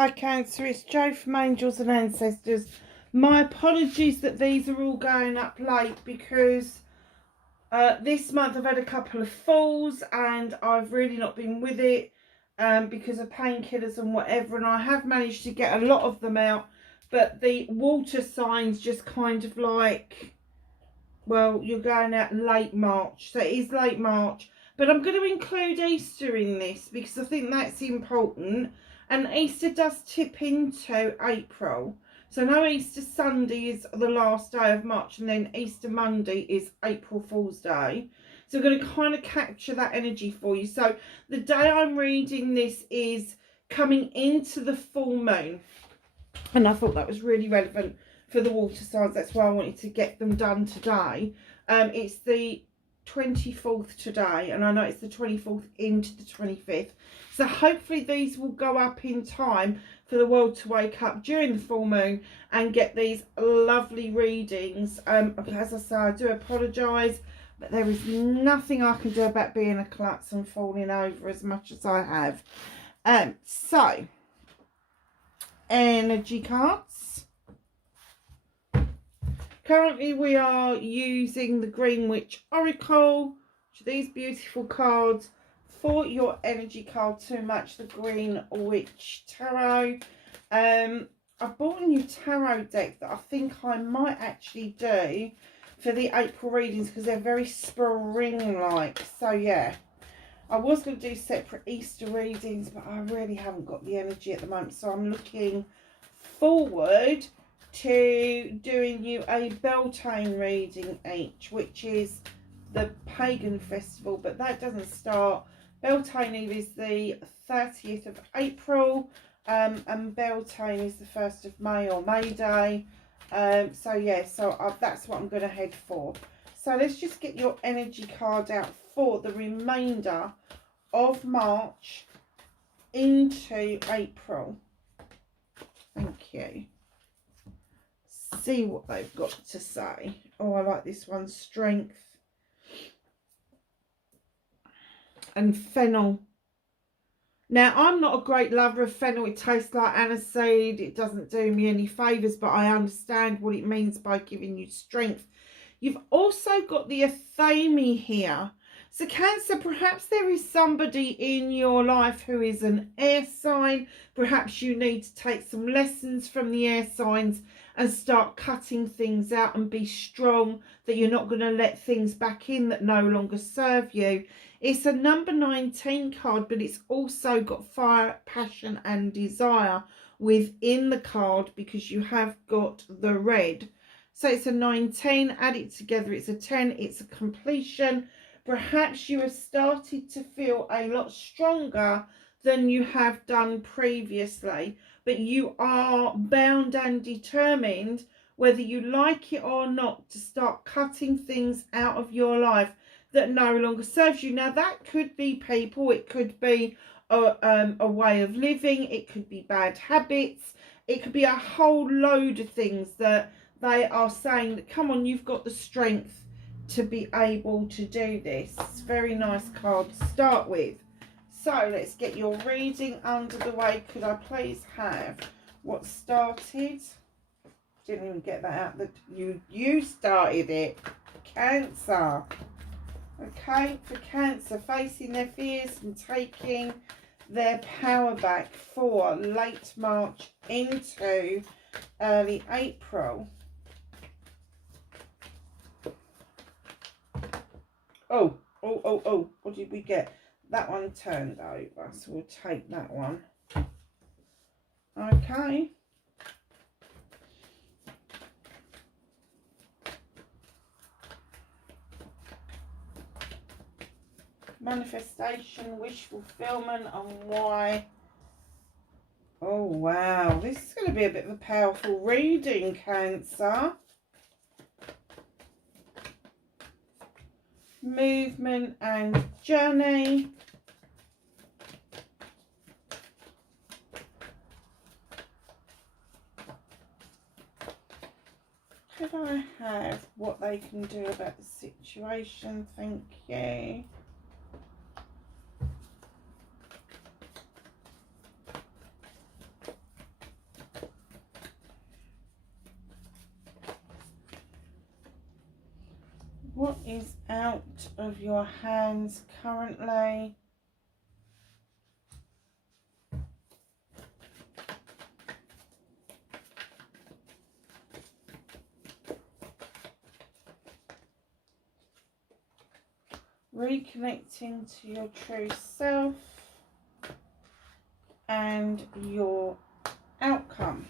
Hi Cancer, it's Jo from Angels and Ancestors. My apologies that these are all going up late because this month I've had a couple of falls and I've really not been with it because of painkillers and whatever, and I have managed to get a lot of them out, but the water signs just kind of like, well, you're going out late March, so it is late March, but I'm going to include Easter in this because I think that's important. And Easter does tip into April. So now Easter Sunday is the last day of March, and then Easter Monday is April Fool's Day. So we're going to kind of capture that energy for you. So the day I'm reading this is coming into the full moon. And I thought that was really relevant for the water signs. That's why I wanted to get them done today. It's the 24th today, and I know it's the 24th into the 25th. So hopefully these will go up in time for the world to wake up during the full moon and get these lovely readings. As I say, I do apologise, but there is nothing I can do about being a klutz and falling over as much as I have. So, energy cards. Currently we are using the Green Witch Oracle, which are these beautiful cards for your energy card to match the Green Witch Tarot. I bought a new tarot deck that I think I might actually do for the April readings because they're very spring-like. So yeah, I was going to do separate Easter readings, but I really haven't got the energy at the moment. So I'm looking forward to doing you a Beltane reading each, which is the pagan festival, but that doesn't start. Beltane is the 30th of April, and Beltane is the 1st of May or May Day. So yeah, that's what I'm going to head for. So let's just get your energy card out for the remainder of March into April. Thank you. See what they've got to say. Oh, I like this one. Strength and fennel. Now, I'm not a great lover of fennel. It tastes like aniseed. It doesn't do me any favours, but I understand what it means by giving you strength. You've also got the Athame here. So Cancer, perhaps there is somebody in your life who is an air sign. Perhaps you need to take some lessons from the air signs and start cutting things out and be strong, that you're not going to let things back in that no longer serve you. It's a number 19 card, but it's also got fire, passion and desire within the card because you have got the red. So it's a 19, add it together, it's a 10, it's a completion. Perhaps you have started to feel a lot stronger than you have done previously, but you are bound and determined, whether you like it or not, to start cutting things out of your life that no longer serves you. Now, that could be people, it could be a way of living, it could be bad habits, it could be a whole load of things that they are saying that, come on, you've got the strength to be able to do this. It's a very nice card to start with. So let's get your reading under the way. Could I please have what started? Didn't even get that out. That you started it. Cancer. Okay, for Cancer, facing their fears and taking their power back for late March into early April. Oh, what did we get? That one turned over, so we'll take that one. Okay. Manifestation, wish fulfillment, and why. Oh, wow. This is going to be a bit of a powerful reading, Cancer. Movement and journey. Could I have what they can do about the situation? Thank you. What is out of your hands currently? Reconnecting to your true self and your outcome.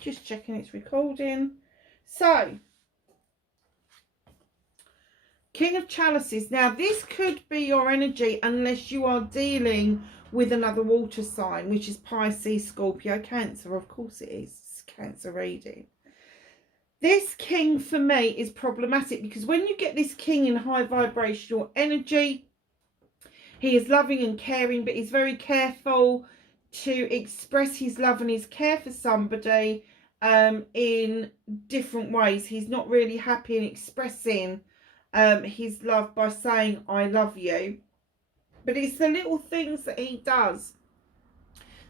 Just checking it's recording. So, King of Chalices. Now, this could be your energy unless you are dealing with another water sign, which is Pisces, Scorpio, Cancer. Of course it is. It's Cancer reading. This king for me is problematic because when you get this king in high vibrational energy, he is loving and caring, but he's very careful to express his love and his care for somebody in different ways. He's not really happy in expressing his love by saying, I love you. But it's the little things that he does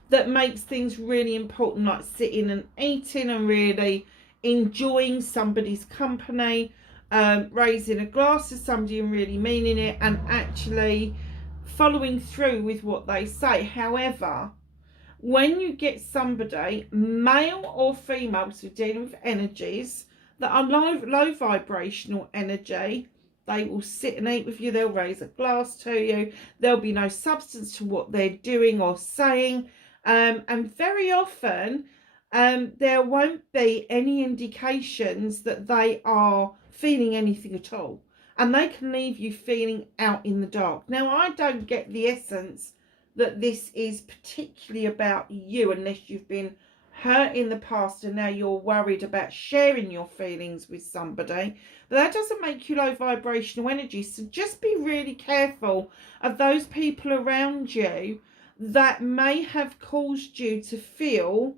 that makes things really important, like sitting and eating and really enjoying somebody's company, raising a glass to somebody and really meaning it, and actually following through with what they say. However, when you get somebody, male or female, so dealing with energies that are low vibrational energy, they will sit and eat with you, they'll raise a glass to you, there'll be no substance to what they're doing or saying, and very often there won't be any indications that they are feeling anything at all. And they can leave you feeling out in the dark. Now, I don't get the essence that this is particularly about you unless you've been hurt in the past and now you're worried about sharing your feelings with somebody. But that doesn't make you low vibrational energy. So just be really careful of those people around you that may have caused you to feel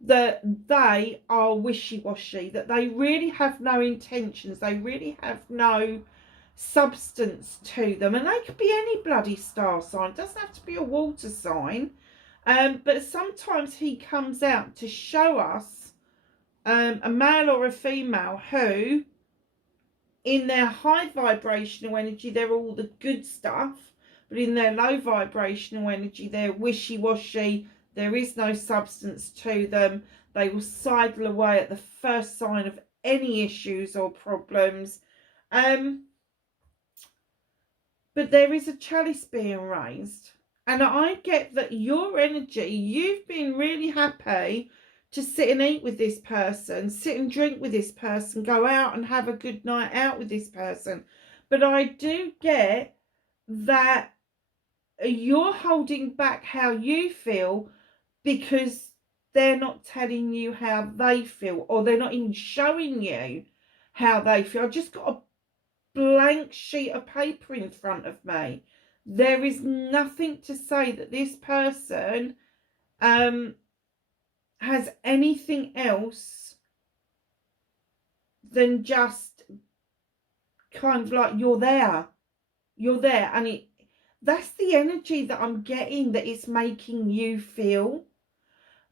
that they are wishy-washy, that they really have no intentions, they really have no substance to them. And they could be any bloody star sign, it doesn't have to be a water sign, but sometimes he comes out to show us a male or a female who in their high vibrational energy they're all the good stuff, but in their low vibrational energy they're wishy-washy, there is no substance to them, they will sidle away at the first sign of any issues or problems. But there is a chalice being raised. And I get that your energy, you've been really happy to sit and eat with this person, sit and drink with this person, go out and have a good night out with this person. But I do get that you're holding back how you feel because they're not telling you how they feel, or they're not even showing you how they feel. I just got a blank sheet of paper in front of me. There is nothing to say that this person has anything else than just kind of like you're there, and that's the energy that I'm getting, that it's making you feel.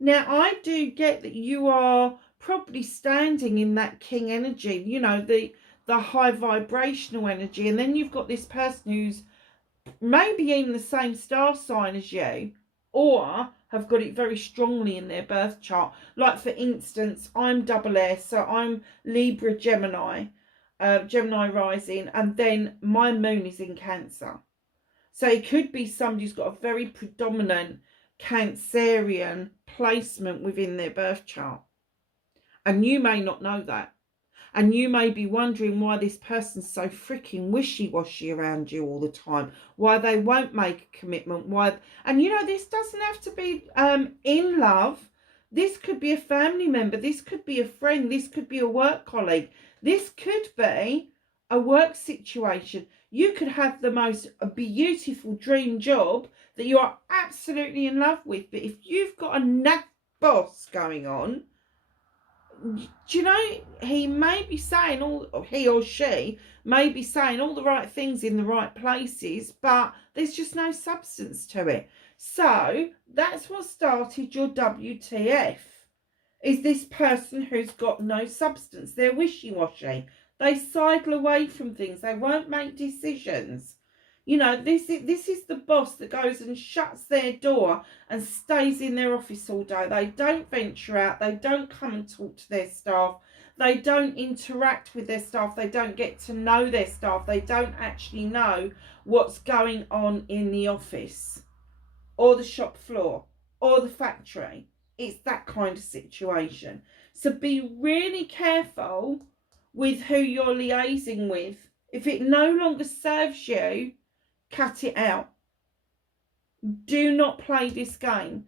Now, I do get that you are probably standing in that king energy, you know, the high vibrational energy, and then you've got this person who's maybe in the same star sign as you, or have got it very strongly in their birth chart. Like, for instance, I'm double air, so I'm Libra, Gemini, Gemini rising, and then my moon is in Cancer. So it could be somebody who's got a very predominant Cancerian placement within their birth chart. And you may not know that. And you may be wondering why this person's so freaking wishy-washy around you all the time. Why they won't make a commitment. And you know, this doesn't have to be in love. This could be a family member. This could be a friend. This could be a work colleague. This could be a work situation. You could have the most beautiful dream job that you are absolutely in love with. But if you've got a naff boss going on, do you know, he may be saying he or she may be saying all the right things in the right places, but there's just no substance to it. So that's what started your WTF. is this person who's got no substance. They're wishy-washy. They sidle away from things. They won't make decisions. You know, this is the boss that goes and shuts their door and stays in their office all day. They don't venture out. They don't come and talk to their staff. They don't interact with their staff. They don't get to know their staff. They don't actually know what's going on in the office or the shop floor or the factory. It's that kind of situation. So be really careful with who you're liaising with. If it no longer serves you, cut it out. Do not play this game.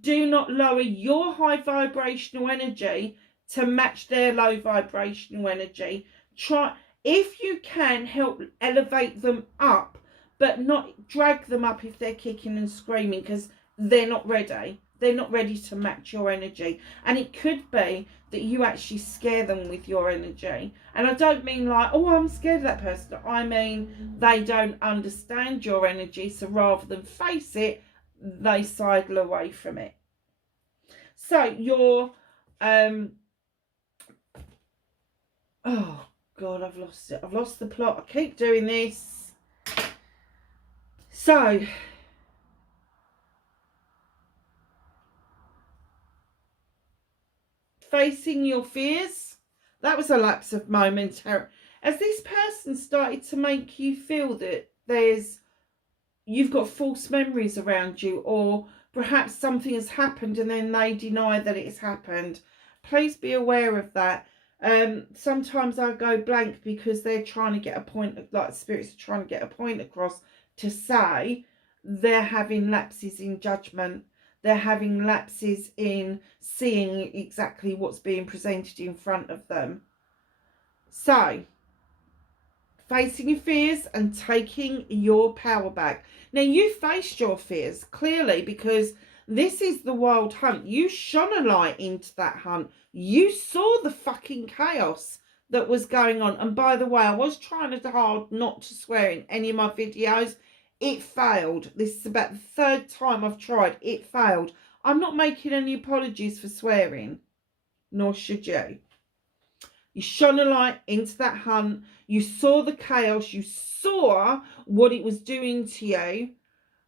Do not lower your high vibrational energy to match their low vibrational energy. Try, if you can, help elevate them up, but not drag them up if they're kicking and screaming, because they're not ready. They're not ready to match your energy. And it could be that you actually scare them with your energy. And I don't mean like, oh, I'm scared of that person. I mean, they don't understand your energy. So rather than face it, they sidle away from it. So your, oh God, I've lost it. I've lost the plot. I keep doing this. So, facing your fears. That was a lapse of momentary. As this person started to make you feel that you've got false memories around you, or perhaps something has happened and then they deny that it's happened. Please be aware of that. Sometimes I go blank because they're trying to get a point, like spirits are trying to get a point across to say they're having lapses in judgment. They're having lapses in seeing exactly what's being presented in front of them. So, facing your fears and taking your power back. Now, you faced your fears, clearly, because this is the wild hunt. You shone a light into that hunt. You saw the fucking chaos that was going on. And by the way, I was trying hard not to swear in any of my videos. It failed. This is about the third time I've tried. It failed. I'm not making any apologies for swearing, nor should you. You shone a light into that hunt. You saw the chaos. You saw what it was doing to you.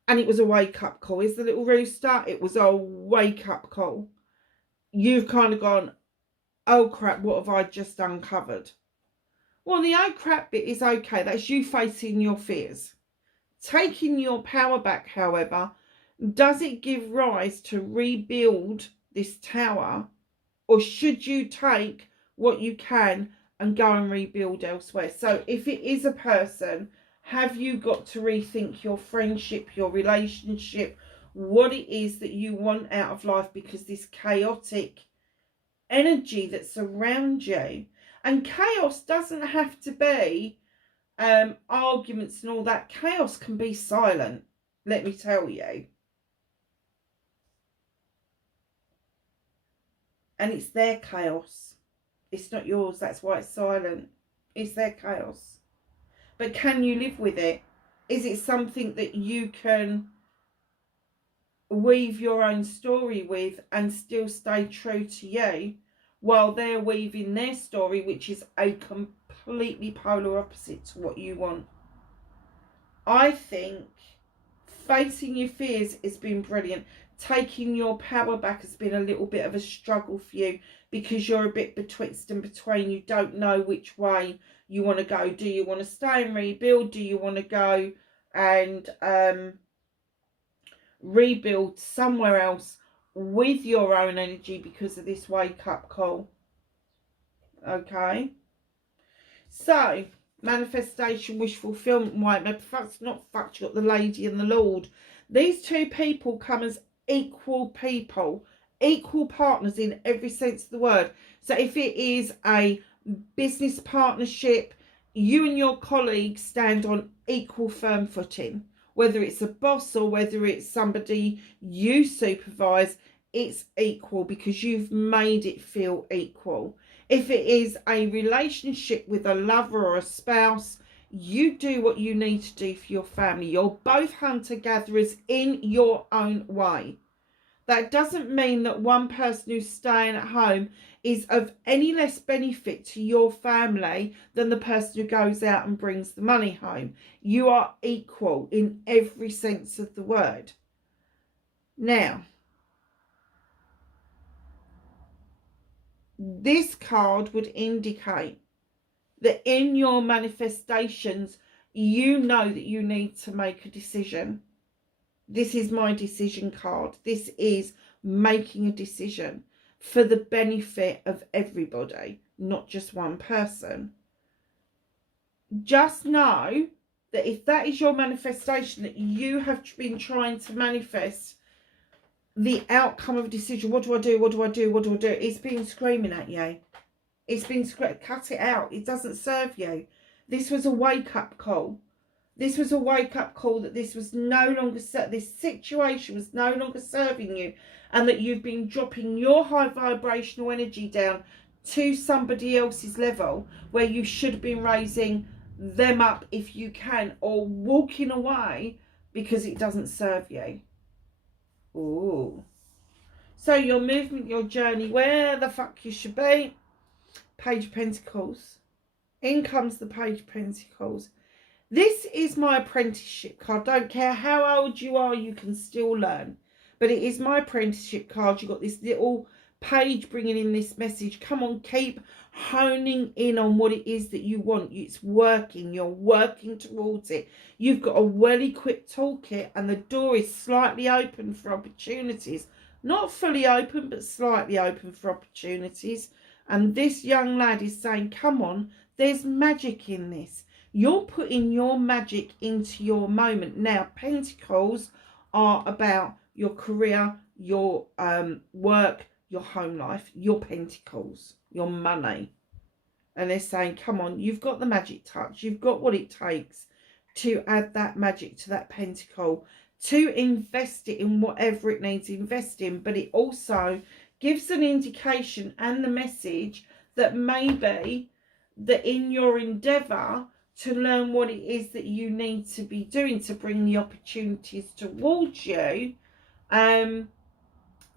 And it was a wake-up call. Is the little rooster? It was a wake-up call. You've kind of gone, oh crap, what have I just uncovered? Well, the oh crap bit is okay. That's you facing your fears. Taking your power back, however, does it give rise to rebuild this tower, or should you take what you can and go and rebuild elsewhere? So if it is a person, have you got to rethink your friendship, your relationship, what it is that you want out of life, because this chaotic energy that's around you, and chaos doesn't have to be arguments and all that. Chaos can be silent, let me tell you. And it's their chaos. It's not yours. That's why it's silent. It's their chaos. But can you live with it? Is it something that you can weave your own story with and still stay true to you, while they're weaving their story, which is a completely polar opposite to what you want? I think facing your fears has been brilliant. Taking your power back has been a little bit of a struggle for you, because you're a bit betwixt and between. You don't know which way you want to go. Do you want to stay and rebuild? Do you want to go and rebuild somewhere else with your own energy because of this wake-up call? Okay. So, manifestation, wish fulfillment, white. Now, that's not fact. You got the Lady and the Lord. These two people come as equal people, equal partners in every sense of the word. So if it is a business partnership, you and your colleagues stand on equal firm footing. Whether it's a boss or whether it's somebody you supervise, it's equal because you've made it feel equal. If it is a relationship with a lover or a spouse, you do what you need to do for your family. You're both hunter-gatherers in your own way. That doesn't mean that one person who's staying at home is of any less benefit to your family than the person who goes out and brings the money home. You are equal in every sense of the word. Now, this card would indicate that in your manifestations, you know that you need to make a decision. This is my decision card. This is making a decision for the benefit of everybody, not just one person. Just know that if that is your manifestation, that you have been trying to manifest the outcome of a decision. What do I do? What do I do? What do I do? It's been screaming at you. It's been cut it out. It doesn't serve you. This was a wake-up call. This was a wake-up call that this was no longer, this situation was no longer serving you, and that you've been dropping your high vibrational energy down to somebody else's level where you should have been raising them up if you can, or walking away because it doesn't serve you. Ooh. So your movement, your journey, where the fuck you should be. Page of Pentacles. In comes the Page of Pentacles. This is my apprenticeship card. Don't care how old you are, you can still learn. But it is my apprenticeship card. You've got this little page bringing in this message. Come on, keep honing in on what it is that you want. It's working. You're working towards it. You've got a well-equipped toolkit, and the door is slightly open for opportunities. Not fully open, but slightly open for opportunities. And this young lad is saying, come on, there's magic in this. You're putting your magic into your moment. Now, Pentacles are about your career, your work, your home life, your Pentacles, your money. And they're saying, come on, you've got the magic touch. You've got what it takes to add that magic to that Pentacle, to invest it in whatever it needs invest in. But it also gives an indication and the message that maybe that in your endeavour to learn what it is that you need to be doing to bring the opportunities towards you, that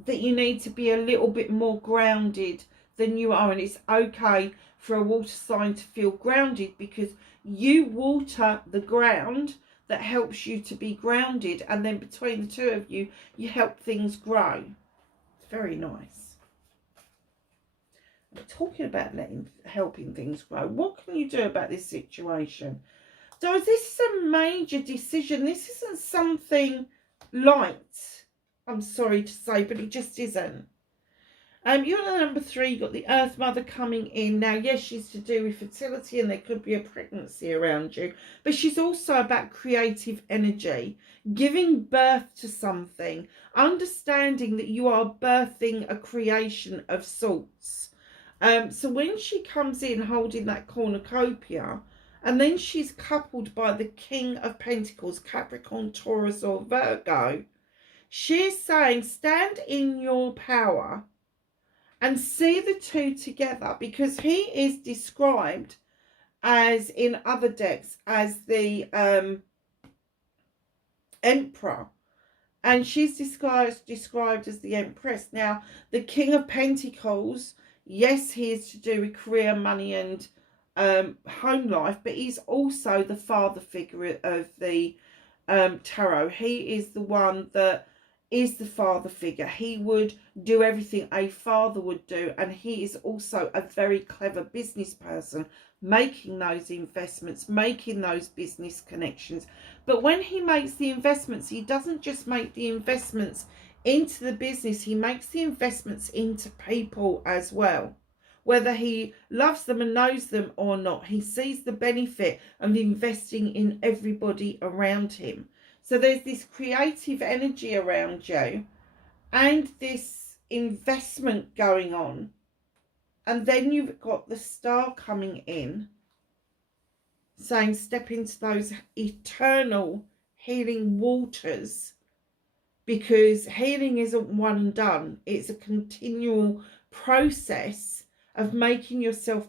you need to be a little bit more grounded than you are. And it's okay for a water sign to feel grounded, because you water the ground that helps you to be grounded, and then between the two of you, you help things grow. It's very nice. Talking about helping things grow, what can you do about this situation? So this is a major decision. This isn't something light, I'm sorry to say, but it just isn't. You're on number 3, you've got the Earth Mother coming in. Now, yes, she's to do with fertility, and there could be a pregnancy around you, but she's also about creative energy, giving birth to something, understanding that you are birthing a creation of sorts. So when she comes in holding that cornucopia, and then she's coupled by the King of Pentacles, Capricorn, Taurus or Virgo, she's saying stand in your power and see the two together, because he is described as, in other decks, as the Emperor. And she's described as the Empress. Now, the King of Pentacles, yes, he is to do with career, money and home life, but he's also the father figure of the tarot. He is the one that is the father figure. He would do everything a father would do, and he is also a very clever business person, making those investments, making those business connections. But when he makes the investments, he doesn't just make the investments into the business, he makes the investments into people as well. Whether he loves them and knows them or not, he sees the benefit of investing in everybody around him. So there's this creative energy around you and this investment going on. And then you've got the Star coming in, saying step into those eternal healing waters, because healing isn't one and done. It's a continual process of making yourself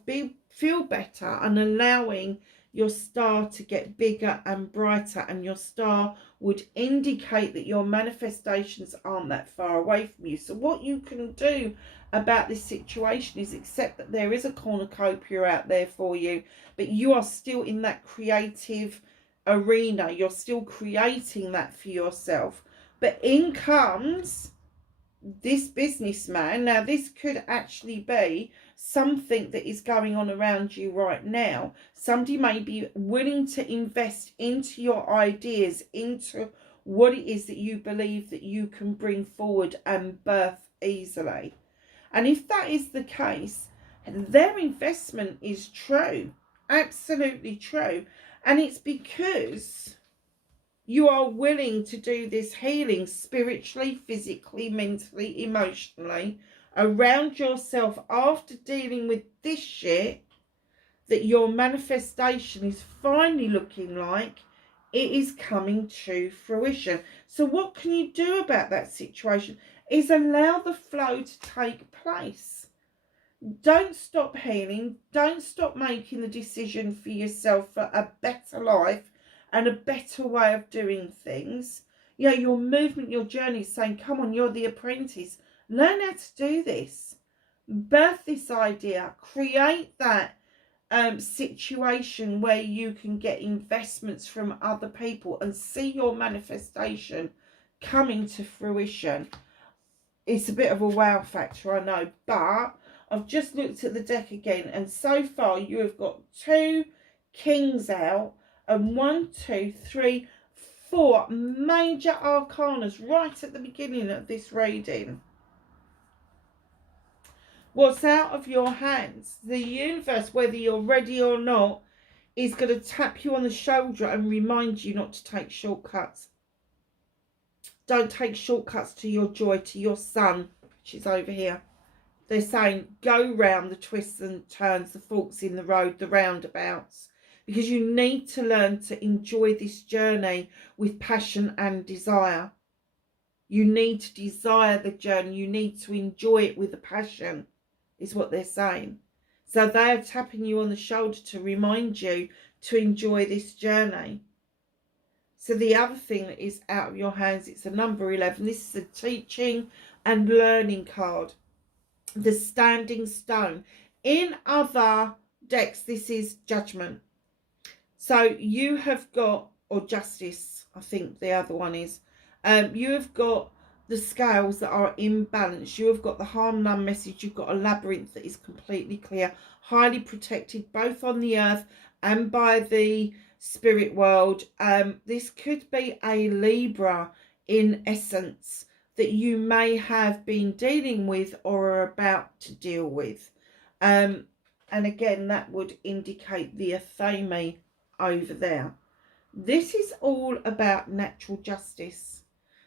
feel better and allowing your star to get bigger and brighter, and your star would indicate that your manifestations aren't that far away from you. So what you can do about this situation is accept that there is a cornucopia out there for you, but you are still in that creative arena. You're still creating that for yourself. But in comes this businessman. Now, this could actually be something that is going on around you right now. Somebody may be willing to invest into your ideas, into what it is that you believe that you can bring forward and birth easily. And if that is the case, their investment is true, absolutely true. And it's because you are willing to do this healing spiritually, physically, mentally, emotionally around yourself after dealing with this shit, that your manifestation is finally looking like it is coming to fruition. So what can you do about that situation is allow the flow to take place. Don't stop healing. Don't stop making the decision for yourself for a better life and a better way of doing things. You know, your movement, your journey is saying, come on, you're the apprentice. Learn how to do this. Birth this idea. Create that situation where you can get investments from other people and see your manifestation coming to fruition. It's a bit of a wow factor, I know, but I've just looked at the deck again, and so far you have got 2 kings out and 1, 2, 3, 4 major arcanas right at the beginning of this reading. What's out of your hands? The universe, whether you're ready or not, is going to tap you on the shoulder and remind you not to take shortcuts. Don't take shortcuts to your joy, to your sun, which is over here. They're saying go round the twists and turns, the forks in the road, the roundabouts, because you need to learn to enjoy this journey with passion and desire. You need to desire the journey. You need to enjoy it with a passion, is what they're saying. So they are tapping you on the shoulder to remind you to enjoy this journey. So the other thing that is out of your hands, it's a number 11. This is a teaching and learning card. The Standing Stone. In other decks, this is Judgment. So you have got, or Justice, I think the other one is. You have got the scales that are in balance. You have got the harm none message. You've got a labyrinth that is completely clear, highly protected, both on the earth and by the spirit world. This could be a Libra in essence that you may have been dealing with or are about to deal with. And again, that would indicate the Athame over there. This is all about natural justice.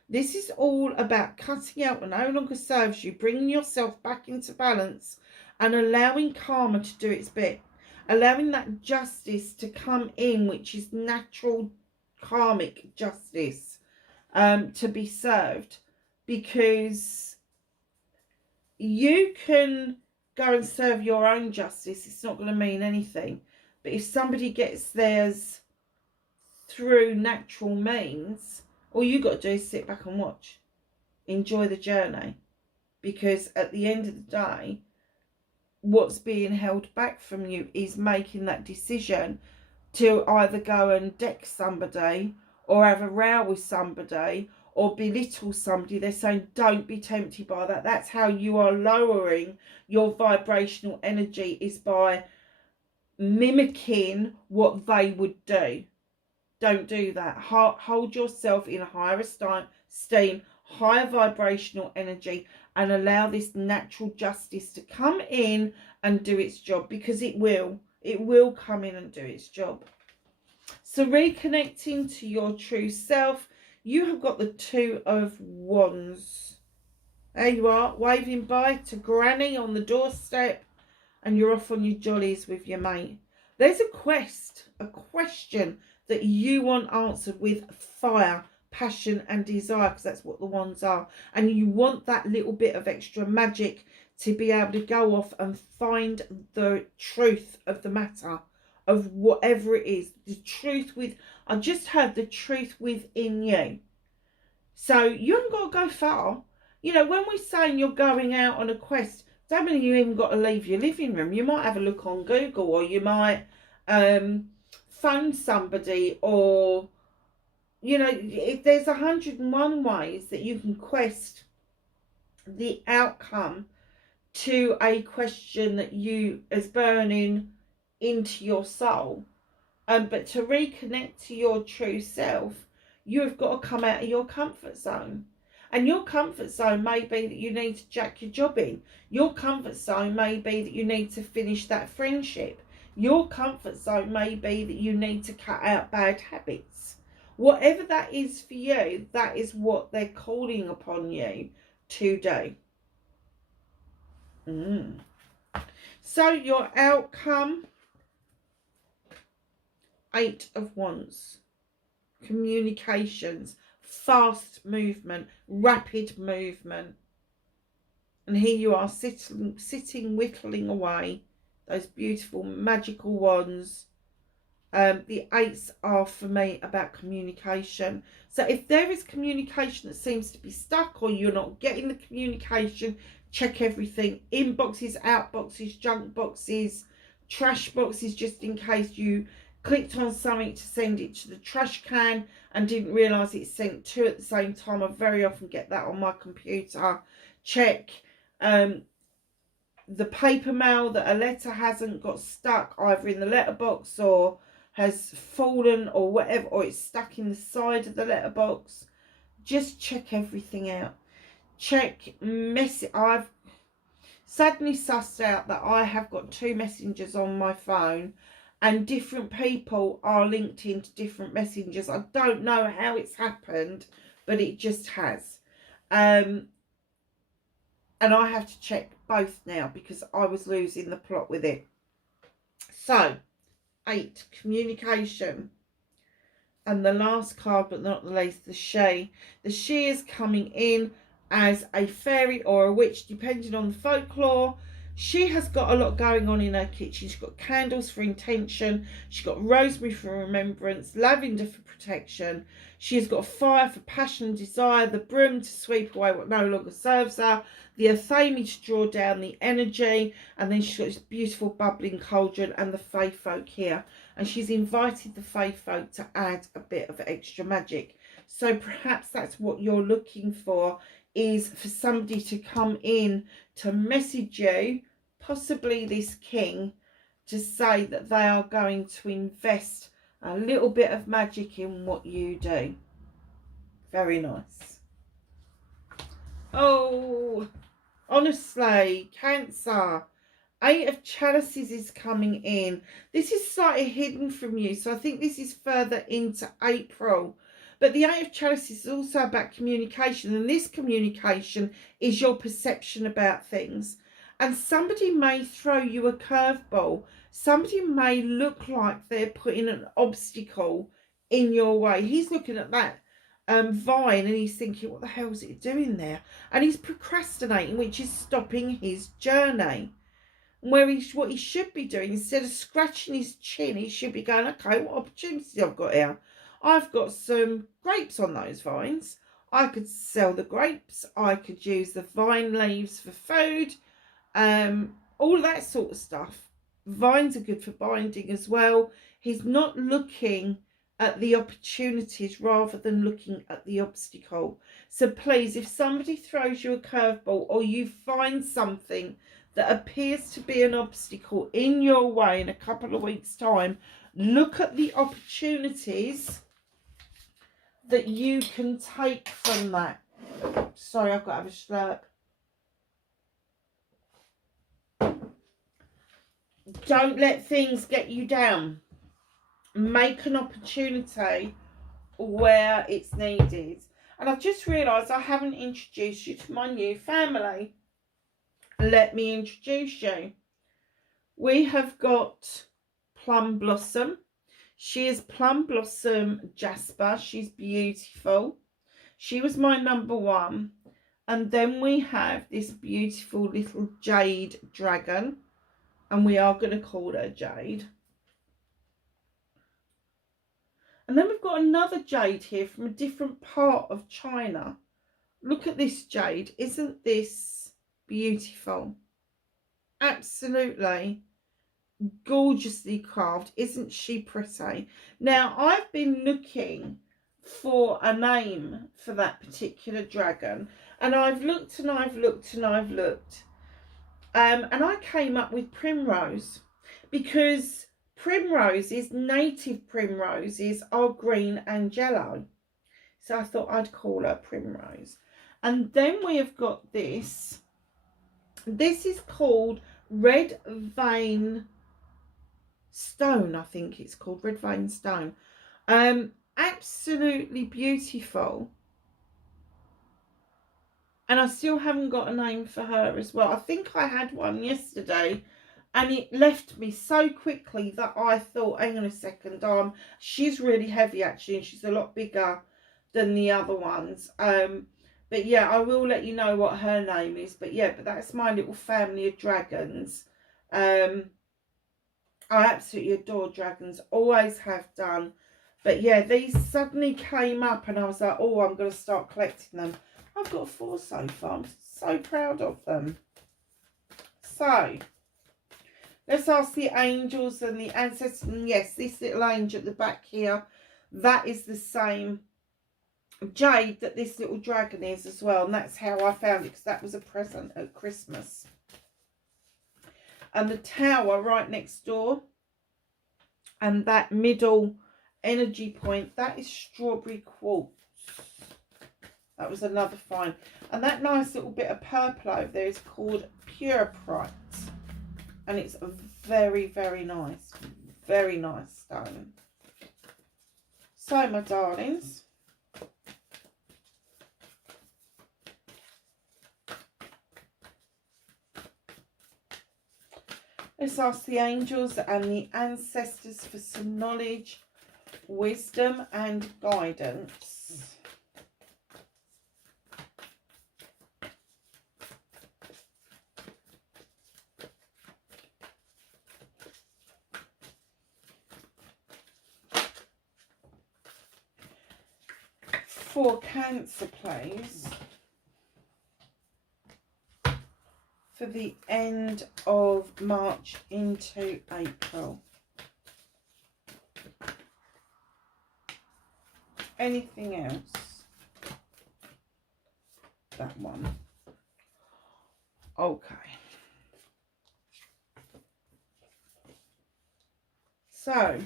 This is all about cutting out what no longer serves you, bringing yourself back into balance and allowing karma to do its bit. Allowing that justice to come in, which is natural karmic justice, to be served. Because you can go and serve your own justice. It's not going to mean anything. But if somebody gets theirs through natural means, all you got to do is sit back and watch. Enjoy the journey. Because at the end of the day, what's being held back from you is making that decision to either go and deck somebody or have a row with somebody or belittle somebody. They're saying don't be tempted by that. That's how you are lowering your vibrational energy, is by mimicking what they would do. Don't do that. Hold yourself in a higher esteem, higher vibrational energy, and allow this natural justice to come in and do its job, because it will come in and do its job. So reconnecting to your true self, you have got the 2 of Wands. There you are, waving bye to Granny on the doorstep, and you're off on your jollies with your mate. There's a question that you want answered with fire, passion and desire, because that's what the wands are. And you want that little bit of extra magic to be able to go off and find the truth of the matter of whatever it is. The truth I just heard the truth within you. So you haven't got to go far. You know, when we're saying you're going out on a quest, don't mean you even got to leave your living room. You might have a look on Google, or you might phone somebody, or, you know, if there's 101 ways that you can quest the outcome to a question that you is burning into your soul. But to reconnect to your true self, you've got to come out of your comfort zone. And your comfort zone may be that you need to jack your job in. Your comfort zone may be that you need to finish that friendship. Your comfort zone may be that you need to cut out bad habits. Whatever that is for you, that is what they're calling upon you to do. So your outcome, 8 of Wands. Communications, fast movement, rapid movement. And here you are sitting whittling away those beautiful magical wands. The 8s are for me about communication. So if there is communication that seems to be stuck, or you're not getting the communication, check everything. Inboxes, outboxes, junk boxes, trash boxes, just in case you clicked on something to send it to the trash can and didn't realise it's sent 2 at the same time. I very often get that on my computer. Check the paper mail, that a letter hasn't got stuck either in the letterbox or has fallen or whatever, or it's stuck in the side of the letterbox. Just check everything out. Check I've suddenly sussed out that I have got 2 messengers on my phone, and different people are linked into different messengers. I don't know how it's happened, but it just has. And I have to check both now because I was losing the plot with it. So, 8, communication. And the last card, but not the least, the she. The she is coming in as a fairy or a witch, depending on the folklore. She has got a lot going on in her kitchen. She's got candles for intention. She's got rosemary for remembrance, lavender for protection. She has got fire for passion and desire, the broom to sweep away what no longer serves her, the athame to draw down the energy, and then she's got this beautiful bubbling cauldron and the fae folk here. And she's invited the fae folk to add a bit of extra magic. So perhaps that's what you're looking for, is for somebody to come in to message you, possibly this king, to say that they are going to invest a little bit of magic in what you do. Very nice. Oh, honestly, Cancer, 8 of Chalices is coming in. This is slightly hidden from you, so I think this is further into April. But the 8 of Chalices is also about communication, and this communication is your perception about things. And somebody may throw you a curveball. Somebody may look like they're putting an obstacle in your way. He's looking at that vine and he's thinking, what the hell is it doing there? And he's procrastinating, which is stopping his journey. Where what he should be doing, instead of scratching his chin, he should be going, okay, what opportunities I've got here? I've got some grapes on those vines. I could sell the grapes. I could use the vine leaves for food. All that sort of stuff. Vines are good for binding as well. He's not looking at the opportunities rather than looking at the obstacle. So please, if somebody throws you a curveball, or you find something that appears to be an obstacle in your way in a couple of weeks' time, look at the opportunities that you can take from that. Sorry, I've got to have a slurp. Don't let things get you down. Make an opportunity where it's needed. And I've just realised I haven't introduced you to my new family. Let me introduce you. We have got Plum Blossom. She is Plum Blossom Jasper. She's beautiful. She was my number 1. And then we have this beautiful little Jade Dragon. And we are going to call her Jade. And then we've got another jade here from a different part of China. Look at this jade. Isn't this beautiful? Absolutely gorgeously carved. Isn't she pretty? Now, I've been looking for a name for that particular dragon, and I've looked and I've looked and I've looked, and I came up with Primrose, because native primroses are green and yellow, so I thought I'd call her Primrose. And then we have got this is called Red Vein Stone. I think it's called Red Vein Stone. Absolutely beautiful, and I still haven't got a name for her as well. I think I had one yesterday and it left me so quickly that I thought, hang on a second, she's really heavy actually, and she's a lot bigger than the other ones. But yeah, I will let you know what her name is. But yeah, but that's my little family of dragons. I absolutely adore dragons, always have done. But yeah, these suddenly came up and I was like, oh, I'm going to start collecting them. I've got 4 so far. I'm so proud of them. So, let's ask the angels and the ancestors. And yes, this little angel at the back here, that is the same jade that this little dragon is as well. And that's how I found it, because that was a present at Christmas. And the tower right next door, and that middle energy point, that is strawberry quartz. That was another find. And that nice little bit of purple over there is called puripyrite. And it's a very, very nice stone. So, my darlings, let's ask the angels and the ancestors for some knowledge, wisdom and guidance. For Cancer, please, for the end of March into April. Anything else? That one. Okay. So,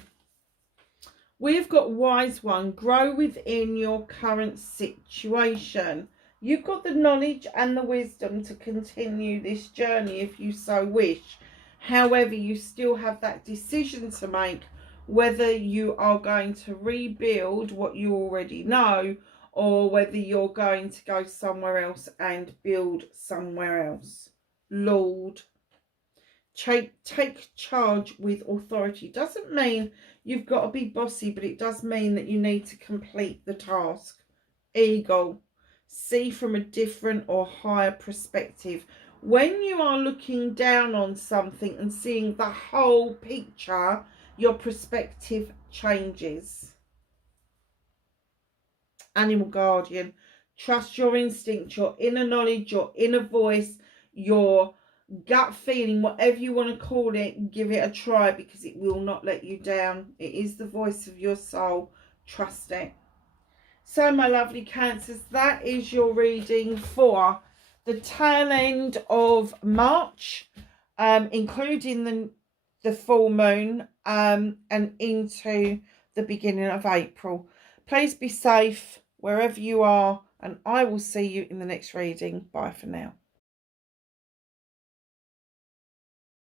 we've got Wise One. Grow within your current situation. You've got the knowledge and the wisdom to continue this journey if you so wish. However, you still have that decision to make, whether you are going to rebuild what you already know, or whether you're going to go somewhere else and build somewhere else. Lord, take charge with authority. Doesn't mean you've got to be bossy, but it does mean that you need to complete the task. Eagle, see from a different or higher perspective. When you are looking down on something and seeing the whole picture, your perspective changes. Animal guardian, trust your instinct, your inner knowledge, your inner voice, your gut feeling, whatever you want to call it. Give it a try, because it will not let you down. It is the voice of your soul. Trust it. So, my lovely Cancers, that is your reading for the tail end of March, including the full moon, and into the beginning of April. Please be safe wherever you are, and I will see you in the next reading. Bye for now.